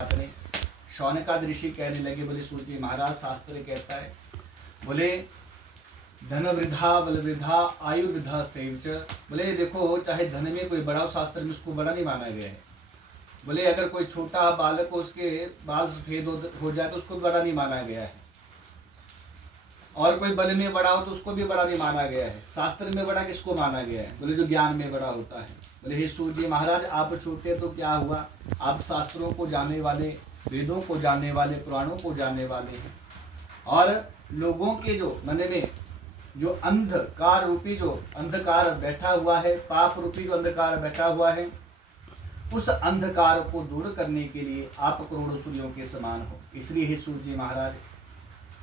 अपने शौनकादि ऋषि कहने लगे, बोले सूत जी महाराज शास्त्र कहता है, बोले धन वृद्धा बल वृद्धा आयु वृद्धा स्थैर्च। बोले देखो चाहे धन में कोई बड़ा, शास्त्र में उसको बड़ा नहीं माना गया है। बोले अगर कोई छोटा बालक हो उसके बाल सफेद हो जाए तो उसको बड़ा नहीं माना गया है, और कोई बल में बड़ा हो तो उसको भी बड़ा नहीं माना गया है। शास्त्र में बड़ा किसको माना गया है? बोले जो ज्ञान में बड़ा होता है। बोले हे सूत जी महाराज आप छोटे तो क्या हुआ, आप शास्त्रों को जानने वाले, वेदों को जानने वाले, पुराणों को जानने वाले हैं, और लोगों के जो मन में जो अंधकार रूपी जो अंधकार बैठा हुआ है, पाप रूपी जो अंधकार बैठा हुआ है, उस अंधकार को दूर करने के लिए आप करोड़ों सूर्यों के समान हो। इसलिए हे सूत जी महाराज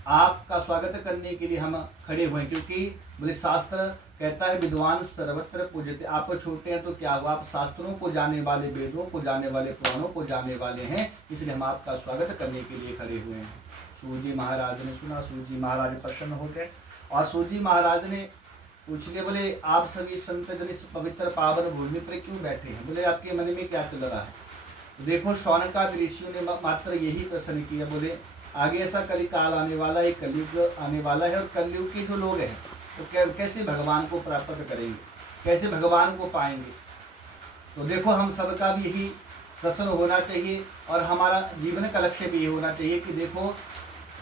आपका स्वागत करने के लिए हम खड़े हुए, क्योंकि बोले शास्त्र कहता है विद्वान सर्वत्र पूज्यते। आप छोटे हैं तो क्या हुआ, आप शास्त्रों को जानने वाले, वेदों को जानने वाले, पुराणों को जानने वाले हैं, इसलिए हम आपका स्वागत करने के लिए खड़े हुए हैं। सूत जी महाराज ने सुना, सूत जी महाराज प्रसन्न हो गए, और सूत जी महाराज ने पूछ लिया, बोले आप सभी संत जन इस पवित्र पावन भूमि पर क्यों बैठे हैं? बोले आपके मन में क्या चल रहा है? तो देखो शौनकादि ऋषियों ने मात्र यही प्रश्न किया, बोले आगे ऐसा कलिकाल आने वाला है, कलयुग आने वाला है, और कलयुग के जो लोग हैं तो कैसे भगवान को प्राप्त करेंगे, कैसे भगवान को पाएंगे? तो देखो हम सबका भी यही प्रश्न होना चाहिए, और हमारा जीवन का लक्ष्य भी ये होना चाहिए कि देखो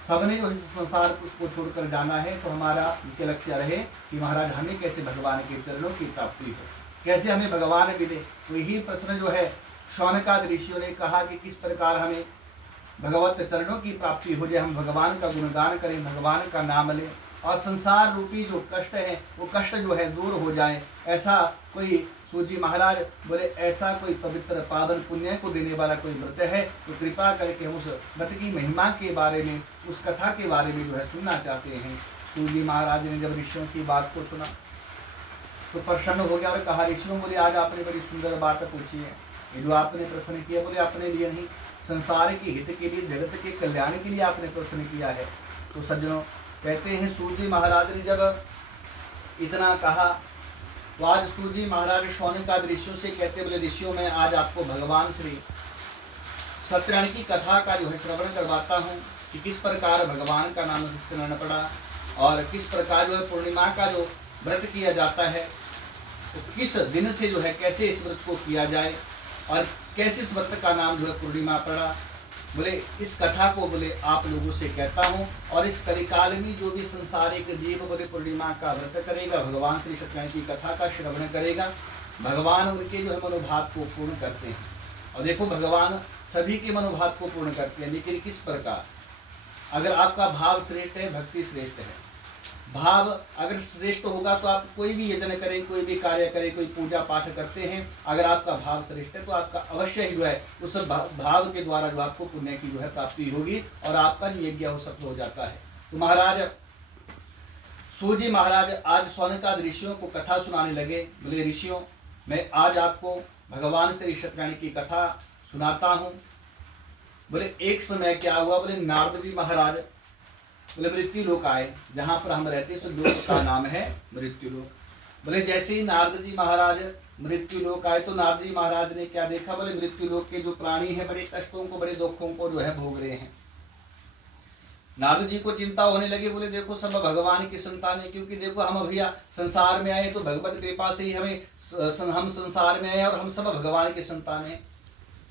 सबने जो इस संसार को छोड़कर जाना है, तो हमारा मुख्य लक्ष्य रहे कि महाराज हमें कैसे भगवान के चरणों की प्राप्ति हो, कैसे हमें भगवान मिले। तो यही प्रश्न जो है शौनकादि ऋषियों ने कहा कि किस प्रकार हमें भगवत चरणों की प्राप्ति हो जाए, हम भगवान का गुणगान करें, भगवान का नाम लें, और संसार रूपी जो कष्ट है वो कष्ट जो है दूर हो जाए। ऐसा कोई सूत जी महाराज बोले ऐसा कोई पवित्र पावन पुण्य को देने वाला कोई व्रत है तो कृपा करके हम उस व्रत की महिमा के बारे में, उस कथा के बारे में जो है सुनना चाहते हैं। सूत जी महाराज ने जब ऋषियों की बात को सुना तो प्रसन्न हो गया और कहा, ऋषियों बोले आज आपने बड़ी सुंदर बात पूछी है, ये जो आपने प्रश्न किया बोले अपने लिए नहीं, संसार के हित के लिए, जगत के कल्याण के लिए आपने प्रश्न किया है। तो सज्जनों कहते हैं सूत जी महाराज ने जब इतना कहा तो आज सूत जी महाराज शौनकादि ऋषियों से कहते, बोले ऋषियों मैं आज आपको भगवान श्री सत्यनारायण की कथा का जो है श्रवण करवाता हूँ कि किस प्रकार भगवान का नाम सत्यनारायण पड़ा, और किस प्रकार जो है पूर्णिमा का जो व्रत किया जाता है, तो किस दिन से जो है कैसे इस व्रत को किया जाए, और कैसे इस व्रत का नाम जो है पूर्णिमा पड़ा। बोले इस कथा को बोले आप लोगों से कहता हूँ, और इस कलिकाल में जो भी संसारिक जीव बोले पूर्णिमा का व्रत करेगा, भगवान श्री सत्यनारायण की कथा का श्रवण करेगा, भगवान उनके जो है मनोभाव को पूर्ण करते हैं। और देखो भगवान सभी के मनोभाव को पूर्ण करते हैं, लेकिन किस प्रकार? अगर आपका भाव श्रेष्ठ है, भक्ति श्रेष्ठ है, भाव अगर श्रेष्ठ होगा तो आप कोई भी यजन करें, कोई भी कार्य करें, कोई पूजा पाठ करते हैं, अगर आपका भाव श्रेष्ठ है तो आपका अवश्य ही जो है उस भाव के द्वारा जो आपको पुण्य की जो है प्राप्ति होगी, और आपका यज्ञ हो सफल हो जाता है। तो महाराज सूत जी महाराज आज शौनकादि ऋषियों को कथा सुनाने लगे। बोले ऋषियों मैं आज आपको भगवान श्री सत्यनारायण की कथा सुनाता हूँ। बोले एक समय क्या हुआ, बोले नारद जी महाराज बोले मृत्यु लोक आए, जहाँ पर हम रहते हैं उस लोक का नाम है मृत्यु लोक। बोले जैसे ही नारद जी महाराज मृत्यु लोक आए तो नारद जी महाराज ने क्या देखा, बोले मृत्यु लोक के जो प्राणी हैं बड़े कष्टों को, बड़े दुखों को जो है भोग रहे हैं। नारद जी को चिंता होने लगी, बोले देखो सब भगवान की संतान है, क्योंकि देखो हम अभी संसार में आए तो भगवत कृपा से ही हम संसार में आए और हम सब भगवान की संतान है।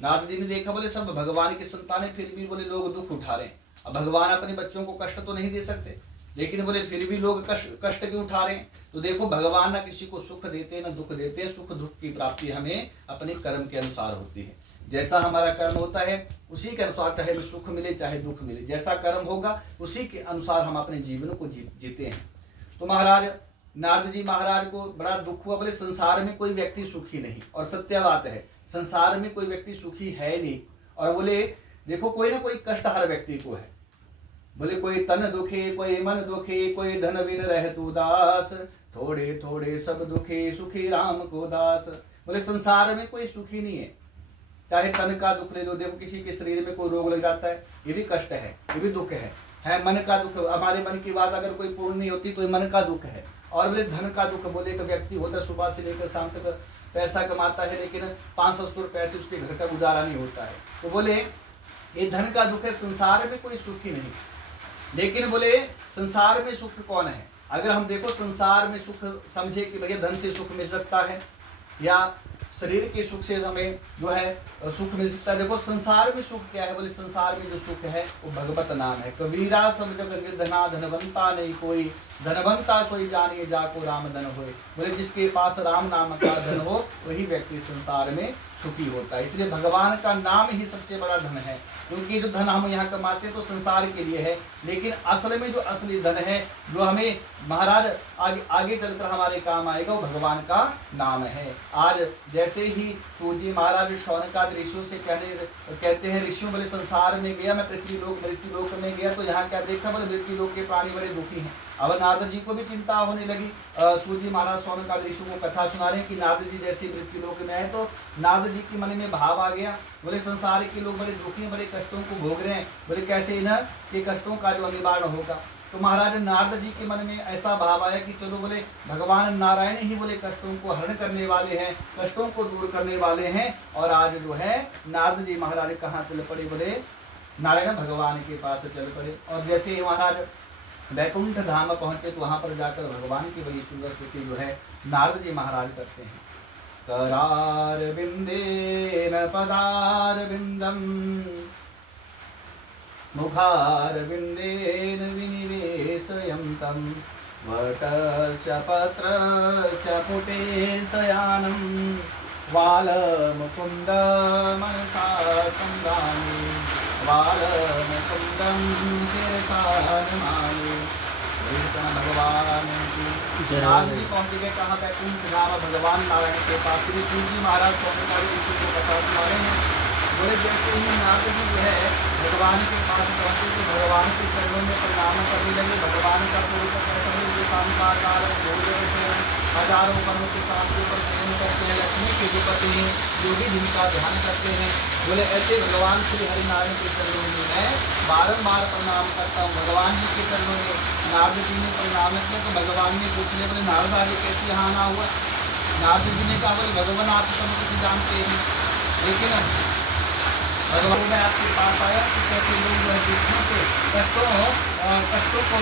नारद जी ने देखा बोले सब भगवान की संतान है, फिर भी बोले लोग दुख उठा रहे हैं। अब भगवान अपने बच्चों को कष्ट तो नहीं दे सकते, लेकिन बोले फिर भी लोग कष्ट क्यों उठा रहे हैं? तो देखो भगवान ना किसी को सुख देते ना दुख देते, सुख दुख की प्राप्ति हमें अपने कर्म के अनुसार होती है। जैसा हमारा कर्म होता है उसी के अनुसार चाहे हमें सुख मिले चाहे दुख मिले, जैसा कर्म होगा उसी के अनुसार हम अपने जीवन को जीते हैं। तो महाराज नारद जी महाराज को बड़ा दुख हुआ, बोले संसार में कोई व्यक्ति सुखी नहीं, और सत्य बात है संसार में कोई व्यक्ति सुखी है नहीं। और बोले देखो कोई ना कोई कष्ट हर व्यक्ति को है, बोले कोई तन दुखे, कोई मन दुखे, कोई धन बिन रहत उदास, थोड़े थोड़े सब दुखे सुखी राम को दास। बोले संसार में कोई सुखी नहीं है, चाहे तन का दुख ले लो, देखो किसी के शरीर में कोई रोग लग जाता है, ये भी कष्ट है, ये भी दुख है मन का दुख, हमारे मन की बात अगर कोई पूर्ण नहीं होती तो मन का दुख है। और बोले धन का दुख, बोले एक व्यक्ति होता है सुबह से लेकर शाम तक पैसा कमाता है, लेकिन 500 रुपये से उसके घर का गुजारा नहीं होता है। तो बोले ये धन का दुख है, संसार में कोई सुख ही नहीं। लेकिन बोले संसार में सुख कौन है? अगर हम देखो संसार में सुख समझे कि भैया धन से सुख मिल सकता है या शरीर के सुख से हमें जो है सुख मिल सकता है। देखो संसार में सुख क्या है? बोले संसार में जो सुख है वो भगवत नाम है। कबीरा सब जग निर्धना धनवंता नहीं कोई, धनवंता सोई जानिए जाको राम धन होए। बोले जिसके पास राम नाम का धन हो वही व्यक्ति संसार में सुखी होता है। इसलिए भगवान का नाम ही सबसे बड़ा धन है, क्योंकि जो धन हम यहाँ कमाते हैं तो संसार के लिए है, लेकिन असल में जो असली धन है जो हमें महाराज आगे चलकर हमारे काम आएगा वो भगवान का नाम है। आज जैसे ही सूजी महाराज शौनकादि ऋषियों से कहते हैं, ऋषियों बोले संसार में गया मैं, पृथ्वी लोक में गया तो यहाँ क्या देखा? बोले पृथ्वी लोक के प्राणी बड़े दुखी हैं। अब नारद जी को भी चिंता होने लगी। सूजी महाराज शौनकादि ऋषियों को कथा सुना रहे हैं कि नारद जी जैसे मृत्यु लोक में आए तो नारद जी के मन में भाव आ गया। बोले संसार के लोग बड़े दुखी, बड़े कष्टों को भोग रहे हैं, बोले कैसे इन्हें ये कष्टों का जो निवारण होगा। तो महाराज नारद जी के मन में ऐसा भाव आया कि चलो बोले भगवान नारायण ही बोले कष्टों को हरण करने वाले हैं, कष्टों को दूर करने वाले हैं। और आज जो है नारद जी महाराज कहाँ चल पड़े? बोले नारायण भगवान के पास चल पड़े। और जैसे महाराज वैकुंठ धाम पहुंचे तो वहां पर जाकर भगवान की बड़ी सुंदर स्तुति जो है नारद जी महाराज करते हैं। करार बिंदेन पदार बिंदम मुखार बिंदेन विनिवेशयं तं वटस्य पत्रस्य पुटे शयानं वालमुकुन्द मनसा संगामि बालमुकुन्दं शिरसा नमामि। भगवान की नारद जी पहुंच गए कहाँ? वैकुंठ धाम भगवान नारायण के पास। श्री जी महाराज शौनकादि ऋषि को कथा सुना रहे हैं। बोले जैसे ही नारद जी जो है भगवान के पास पहुंचे तो भगवान के चरणों में प्रणाम करने लगे। भगवान का हजारों कर्मों के साथ जो सेवन करते हैं, लक्ष्मी के जो पति हैं जो भी जिनका ध्यान करते हैं, बोले ऐसे भगवान श्री हरिनारायण के चरणों में मैं बारंबार प्रणाम करता हूँ। भगवान जी के चरणों में नारद जी ने प्रणाम किया तो भगवान ने पूछ लिया, बोले नारद आगे कैसे यहाँ आना हुआ? नारद जी ने कहा बोले भगवान आप सब कुछ जानते हैं, लेकिन भगवान मैं आपके पास आया कि कैसे लोग दुखों से कष्टों को